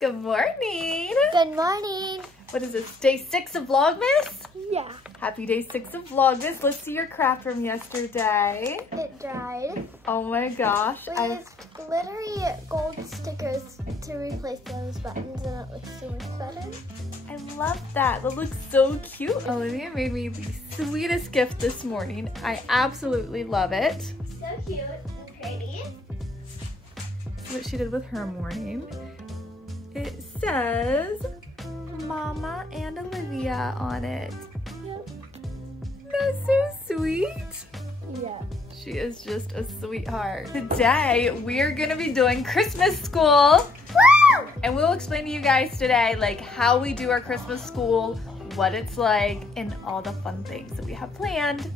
Good morning. Good morning. What is this, day 6 of Vlogmas? Yeah. Happy day 6 of Vlogmas. Let's see your craft from yesterday. It dried. Oh my gosh. We used glittery gold stickers to replace those buttons and it looks so much better. I love that. That looks so cute. Olivia made me the sweetest gift this morning. I absolutely love it. So cute and pretty. That's what she did with her morning. It says Mama and Olivia on it. Yep. That's so sweet. Yeah. She is just a sweetheart. Today, we're gonna be doing Christmas school. Woo! And we'll explain to you guys today, like, how we do our Christmas school, what it's like, and all the fun things that we have planned.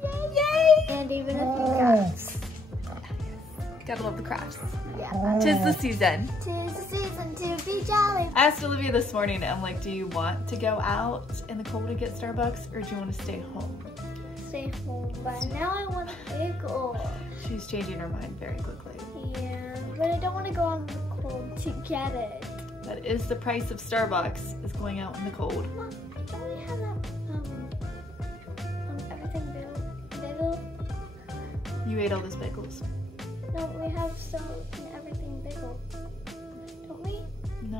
Yay! And even a few crafts. Gotta love the crafts. Yeah. Tis the season. 'Tis the season to be jolly. I asked Olivia this morning, I'm like, do you want to go out in the cold to get Starbucks, or do you want to stay home? Stay home, but now I want a bagel. She's changing her mind very quickly. Yeah, but I don't want to go on the cold to get it. That is the price of Starbucks, is going out in the cold. Mom, don't we have that, everything bagel? You ate all those bagels. No, we have so everything bagel. Don't we? No.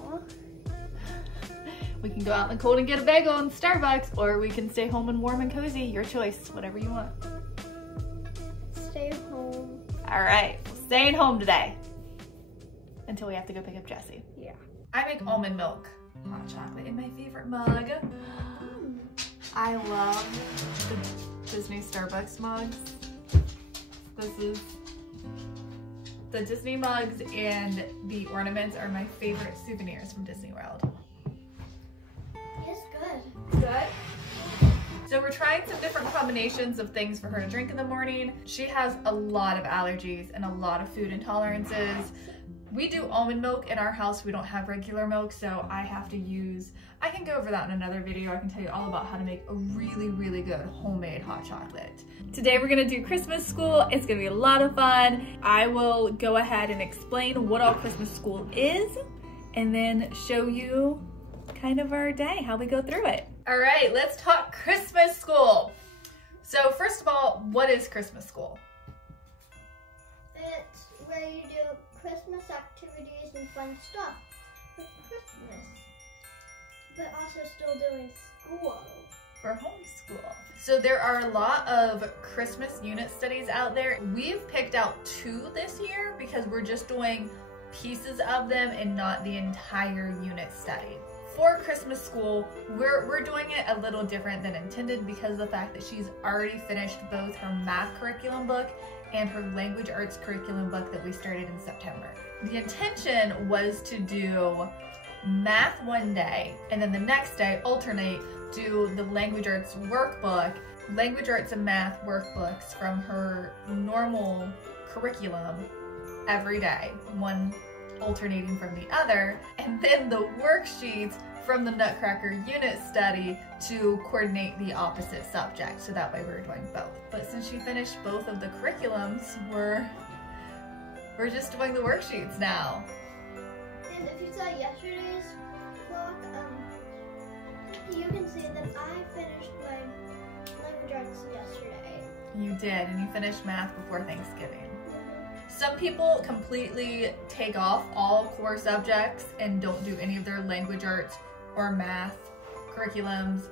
Aw. We can go out in the cold and get a bagel in Starbucks, or we can stay home and warm and cozy. Your choice, whatever you want. Stay home. All right, we're staying home today until we have to go pick up Jessie. Yeah. I make almond milk hot chocolate in my favorite mug. I love the Disney Starbucks mugs. This is the Disney mugs, and the ornaments are my favorite souvenirs from Disney World. It's good. Good. So we're trying some different combinations of things for her to drink in the morning. She has a lot of allergies and a lot of food intolerances. We do almond milk in our house. We don't have regular milk, so I have to use, I can go over that in another video. I can tell you all about how to make a really, really good homemade hot chocolate. Today we're gonna do Christmas school. It's gonna be a lot of fun. I will go ahead and explain what all Christmas school is, and then show you kind of our day, how we go through it. All right, let's talk Christmas school. So first of all, what is Christmas school? It's where you do Christmas activities and fun stuff for Christmas, but also still doing school. For homeschool. So there are a lot of Christmas unit studies out there. We've picked out 2 this year because we're just doing pieces of them and not the entire unit study. For Christmas school, we're doing it a little different than intended because of the fact that she's already finished both her math curriculum book and her language arts curriculum book that we started in September. The intention was to do math one day, and then the next day alternate, do the language arts workbook, language arts and math workbooks from her normal curriculum every day, one alternating from the other, and then the worksheets from the Nutcracker unit study to coordinate the opposite subject. So that way we're doing both. But since she finished both of the curriculums, we're just doing the worksheets now. And if you saw yesterday's vlog, you can see that I finished my language arts yesterday. You did, and you finished math before Thanksgiving. Some people completely take off all core subjects and don't do any of their language arts or math curriculums.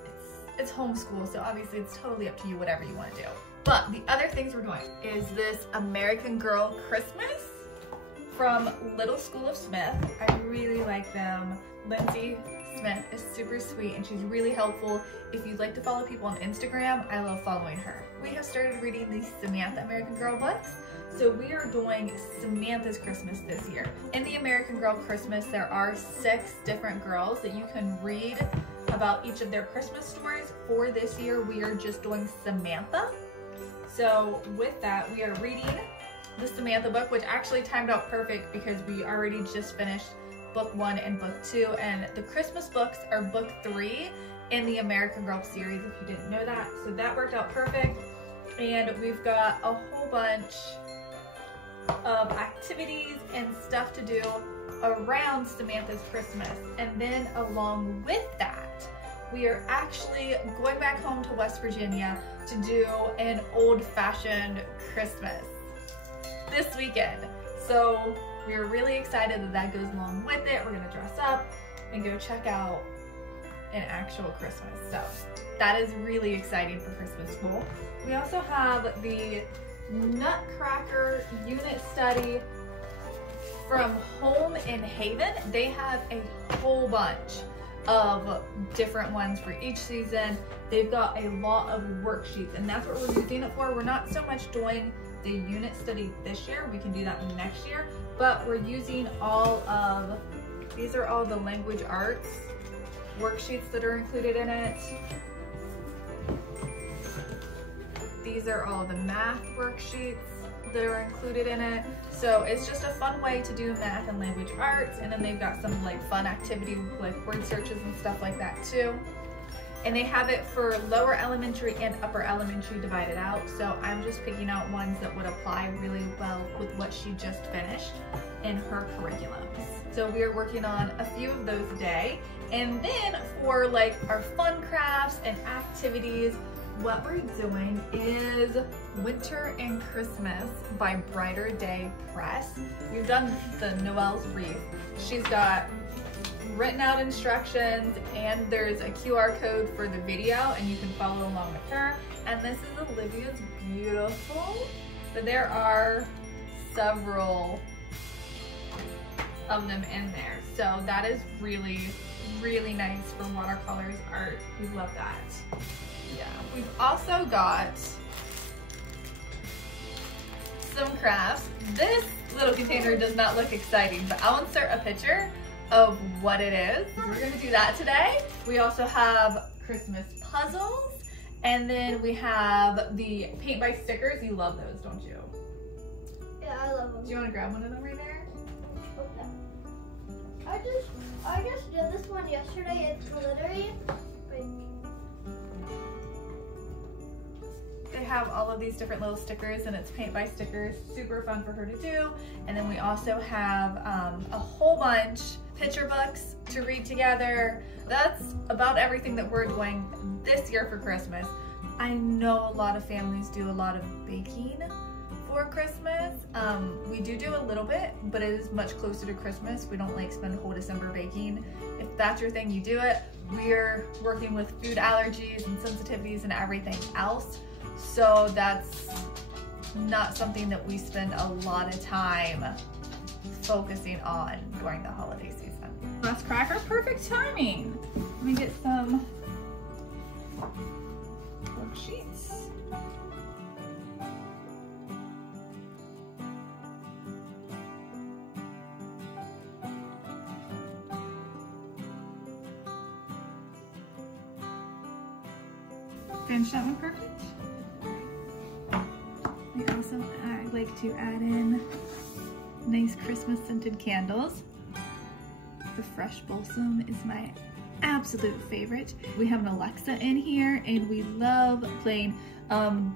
It's homeschool, so obviously it's totally up to you, whatever you want to do. But the other things we're doing is this American Girl Christmas from Little School of Smith. I really like them. Lindsay Smith is super sweet and she's really helpful. If you'd like to follow people on Instagram, I love following her. We have started reading the Samantha American Girl books. So we are doing Samantha's Christmas this year. In the American Girl Christmas, there are 6 different girls that you can read about each of their Christmas stories. For this year, we are just doing Samantha. So with that, we are reading the Samantha book, which actually timed out perfect because we already just finished book 1 and book 2, and the Christmas books are book 3 in the American Girl series, if you didn't know that. So that worked out perfect. And we've got a whole bunch of activities and stuff to do around Samantha's Christmas. And then along with that, we are actually going back home to West Virginia to do an old-fashioned Christmas this weekend. So we're really excited that that goes along with it. We're gonna dress up and go check out an actual Christmas. So that is really exciting for Christmas school. We also have the Nutcracker unit study from Home in Haven. They have a whole bunch of different ones for each season. They've got a lot of worksheets, and that's what we're using it for. We're not so much doing the unit study this year. We can do that next year, but we're using all of, these are all the language arts worksheets that are included in it. These are all the math worksheets that are included in it. So it's just a fun way to do math and language arts, and then they've got some like fun activity like word searches and stuff like that too. And they have it for lower elementary and upper elementary divided out. So I'm just picking out ones that would apply really well with what she just finished in her curriculum. So we are working on a few of those a day. And then for like our fun crafts and activities, what we're doing is Winter and Christmas by Brighter Day Press. We've done the Noel's wreath. She's got written out instructions, and there's a QR code for the video, and you can follow along with her. And this is Olivia's beautiful, but there are several of them in there. So that is really, really nice for watercolors art. We love that. Yeah, we've also got some crafts. This little container does not look exciting, but I'll insert a picture of what it is. We're gonna do that today. We also have Christmas puzzles, and then we have the paint by stickers. You love those, don't you? Yeah, I love them. Do you want to grab one of them right there? Okay. I just did this one yesterday. It's glittery. They have all of these different little stickers, and it's paint by stickers, super fun for her to do. And then we also have a whole bunch picture books to read together. That's about everything that we're doing this year for Christmas. I know a lot of families do a lot of baking for Christmas. We do a little bit, but it is much closer to Christmas. We don't like spend a whole December baking. If that's your thing, you do it. We're working with food allergies and sensitivities and everything else. So that's not something that we spend a lot of time focusing on during the holiday season. Last cracker, perfect timing. Let me get some worksheets. Finish that one perfect. I like to add in nice Christmas scented candles. The fresh balsam is my absolute favorite. We have an Alexa in here, and we love playing.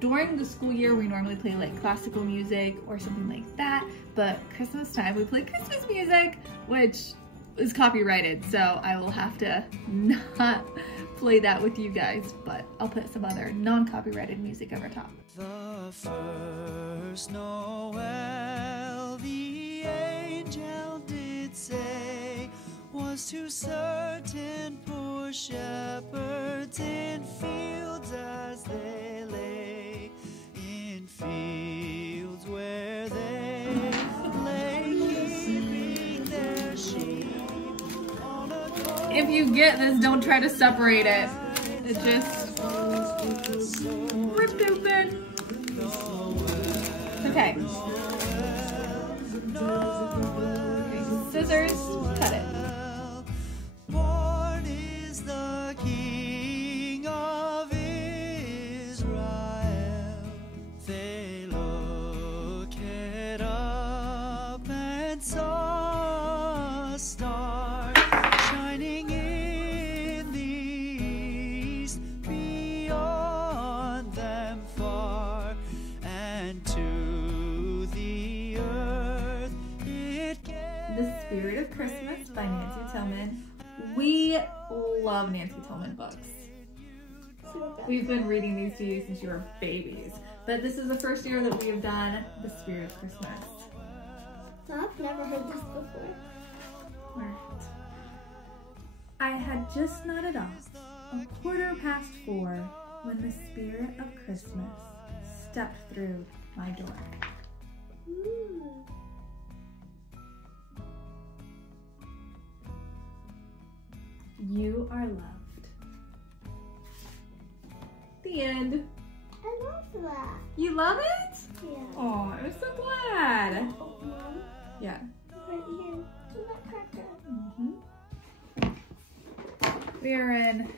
During the school year, we normally play like classical music or something like that, but Christmas time we play Christmas music, which is copyrighted, so I will have to not play that with you guys, but I'll put some other non-copyrighted music over top. The first Noel, the angel did say, was to certain poor shepherds in fields as they lay, in fields where they lay keeping their sheep. If you get this, don't try to separate it. It just ripped open. Okay. Scissors, cut it. Born is the King of Israel. They looked up and saw a star shining in the east, beyond them far, and to the earth it gave. The spirit of Christmas by Nancy Tillman. We love Nancy Tillman books. We've been reading these to you since you were babies, but this is the first year that we have done The Spirit of Christmas. I've never heard this before. Right. I had just nodded off 4:15 when the Spirit of Christmas stepped through my door. Ooh. You are loved. The end. I love that. You love it? Yeah. Oh, I'm so glad. Oh, Mom. Yeah. Right here. Nutcracker. We are in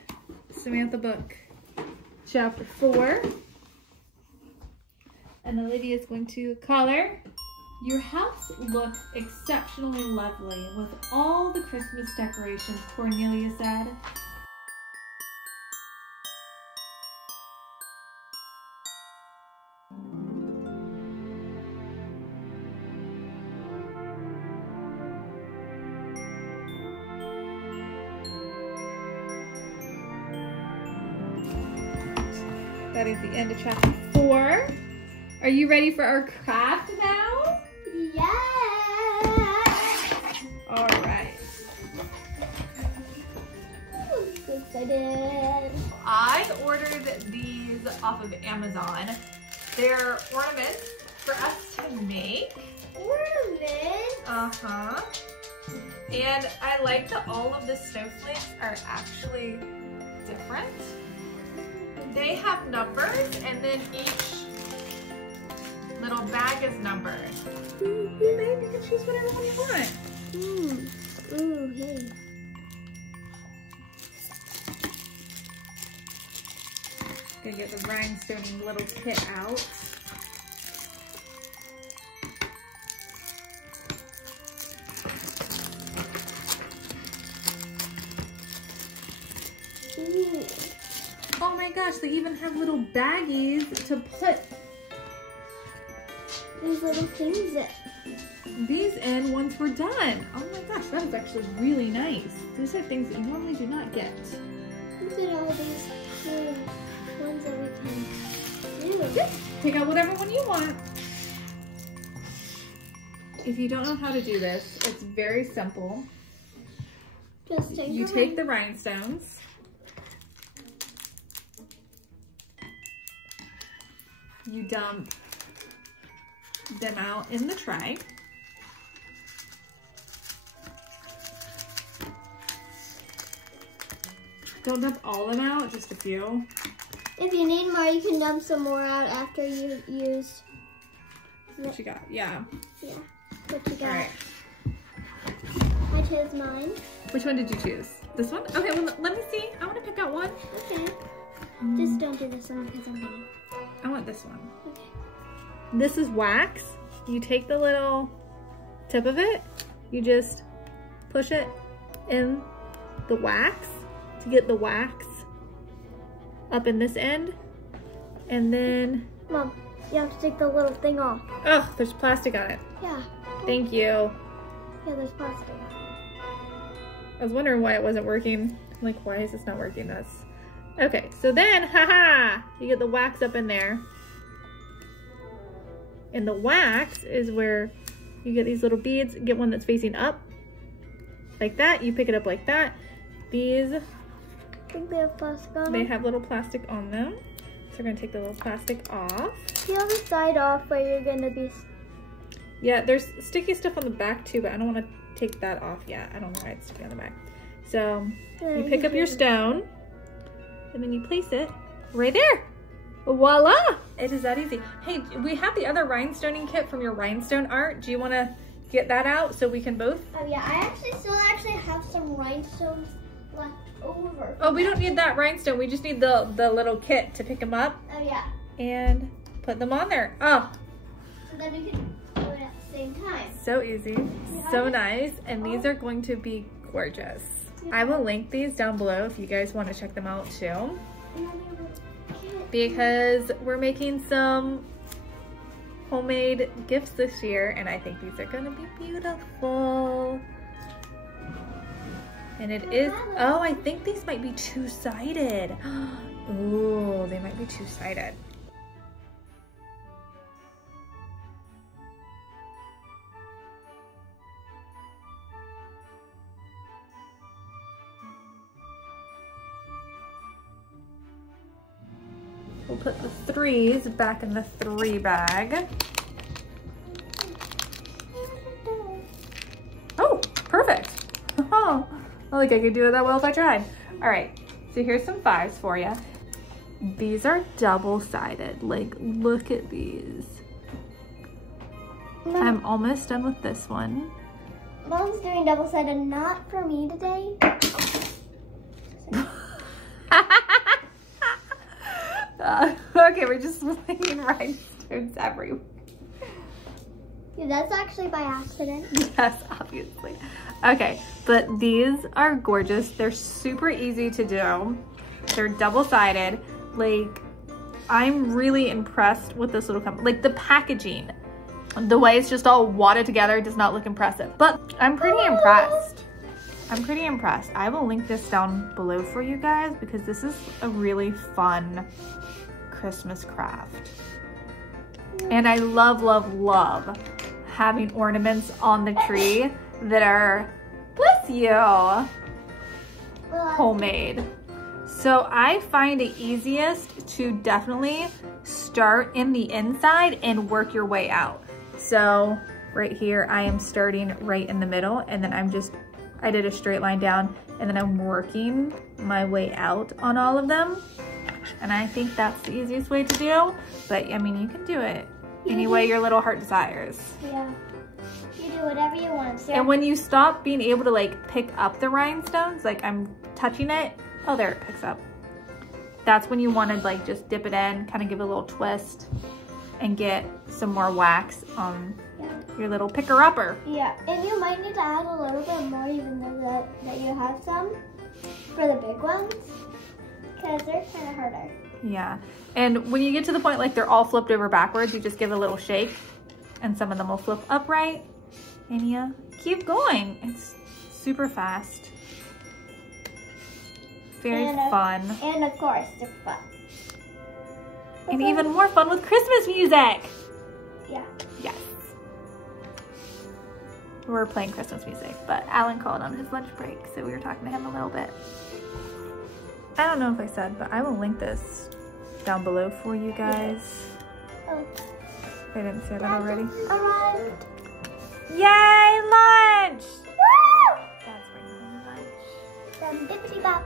Samantha book chapter 4. And Olivia is going to color. Your house looks exceptionally lovely with all the Christmas decorations, Cornelia said. That is the end of chapter 4. Are you ready for our craft now? Yes! All right. I'm so excited. I ordered these off of Amazon. They're ornaments for us to make. Ornaments? Uh-huh. And I like that all of the snowflakes are actually different. They have numbers, and then each little bag is numbered. Ooh, babe, you can choose whatever one you want. Ooh, hey. Gonna get the rhinestoning little kit out. Ooh. Oh my gosh, they even have little baggies to put These little things that these in once we're done. Oh my gosh, that is actually really nice. These are things that you normally do not get. look at all these little ones that we can do. Just pick out whatever one you want. If you don't know how to do this, it's very simple. Just take You them take the rhinestones. You dump them out in the tray. Don't dump all of them out, just a few. If you need more, you can dump some more out after you use. What you got? Yeah. Yeah. What you got? All right. I chose mine. Which one did you choose? This one? Okay, well, let me see. I want to pick out one. Okay. Just don't do this one because I'm gonna. I want this one. Okay. This is wax. You take the little tip of it, you just push it in the wax to get the wax up in this end, and then Mom, you have to take the little thing off. oh, there's plastic on it. Yeah. Thank you. Yeah, there's plastic. I was wondering why it wasn't working. Like, why is this not working? That's okay. So then, haha, you get the wax up in there. And the wax is where you get these little beads. Get one that's facing up, like that. You pick it up like that. These, I think they have plastic on them. they have little plastic on them. So we're gonna take the little plastic off. You have the side off where you're gonna be. Yeah, there's sticky stuff on the back too, but I don't want to take that off yet. I don't know why it's sticky on the back. So you pick up your stone, and then you place it right there. Voila! It is that easy. Hey, we have the other rhinestoning kit from your rhinestone art. Do you want to get that out so we can both? Oh yeah, I still have some rhinestones left over. Oh, we don't need that rhinestone. We just need the little kit to pick them up Oh yeah. and put them on there. Oh, So then we can do it at the same time. so easy, so nice, and these are going to be gorgeous. I will link these down below if you guys want to check them out too, because we're making some homemade gifts this year, and I think these are gonna be beautiful. And it is, oh, I think these might be two-sided. Ooh, they might be two-sided. We'll put the 3s back in the 3 bag. Oh, perfect. Oh, I think I could do it that well if I tried. All right, so here's some 5s for you. These are double-sided. Like, look at these. Mom, I'm almost done with this one. Mom's doing double-sided, not for me today. Okay, we're just laying rhinestones everywhere. Yeah, that's actually by accident. Yes, obviously. Okay, but these are gorgeous. They're super easy to do. They're double-sided. Like, I'm really impressed with this little company. Like, the packaging, the way it's just all wadded together does not look impressive, but I'm pretty impressed. I'm pretty impressed. I will link this down below for you guys because this is a really fun Christmas craft. And I love, love, love having ornaments on the tree that are, bless you, homemade. So I find it easiest to definitely start in the inside and work your way out. So right here, I am starting right in the middle, and then I did a straight line down, and then I'm working my way out on all of them. And I think that's the easiest way to do, but I mean, you can do it any way your little heart desires. Yeah, you do whatever you want. So. And when you stop being able to like pick up the rhinestones, like I'm touching it, oh, there it picks up. That's when you want to like just dip it in, kind of give it a little twist and get some more wax on your little picker-upper. Yeah, and you might need to add a little bit more even though that you have some for the big ones, because they're kind of harder. Yeah, and when you get to the point like they're all flipped over backwards, you just give it a little shake and some of them will flip upright, and yeah, keep going. It's super fast. Very fun. And of course, super fun. And even more fun with Christmas music. Yeah. Yes. We're playing Christmas music, but Alan called on his lunch break, so we were talking to him a little bit. I don't know if I said, but I will link this down below for you guys. Oh. I didn't say that already. Arrived. Yay, lunch! Woo! That's bringing home lunch. From Bippity Bop.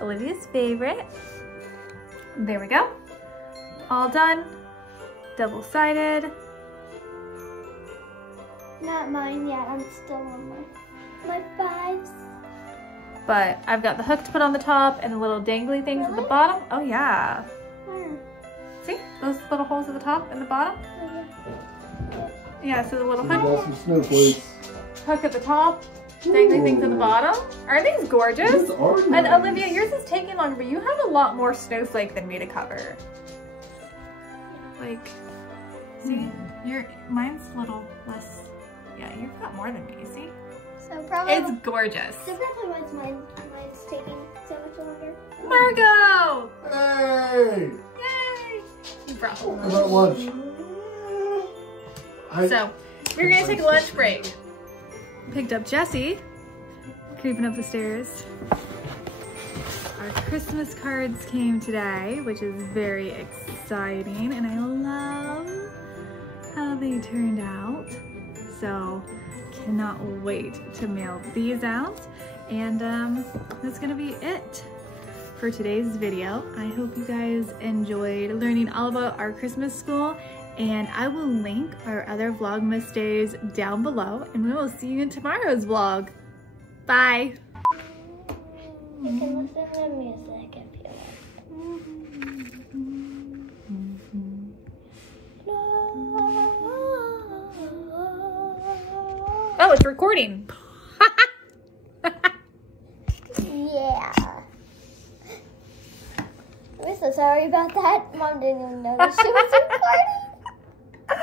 Olivia's favorite. There we go. All done. Double-sided. Not mine yet. I'm still on my 5s. But I've got the hook to put on the top and the little dangly things at the bottom. Oh yeah. Where? See those little holes at the top and the bottom? Yeah, so the little Got hook, some snowflakes. hook at the top, dangly things at the bottom. Aren't these gorgeous? These are And nice. Olivia, yours is taking longer, but you have a lot more snowflake than me to cover. Like, see, mine's a little less. Yeah, you've got more than me, see? So probably. It's gorgeous. So probably why mine's taking so much longer. Margot! Hey! Yay! You brought home How about lunch? So, we're gonna take a lunch break. Picked up Jessie, creeping up the stairs. Our Christmas cards came today, which is very exciting, and I love how they turned out. So, cannot wait to mail these out. And that's gonna be it for today's video. I hope you guys enjoyed learning all about our Christmas school, and I will link our other Vlogmas days down below, and we will see you in tomorrow's vlog. Bye. You can listen to music if you want. Oh, it's recording. Yeah. We're so sorry about that. Mom didn't even know that she was recording.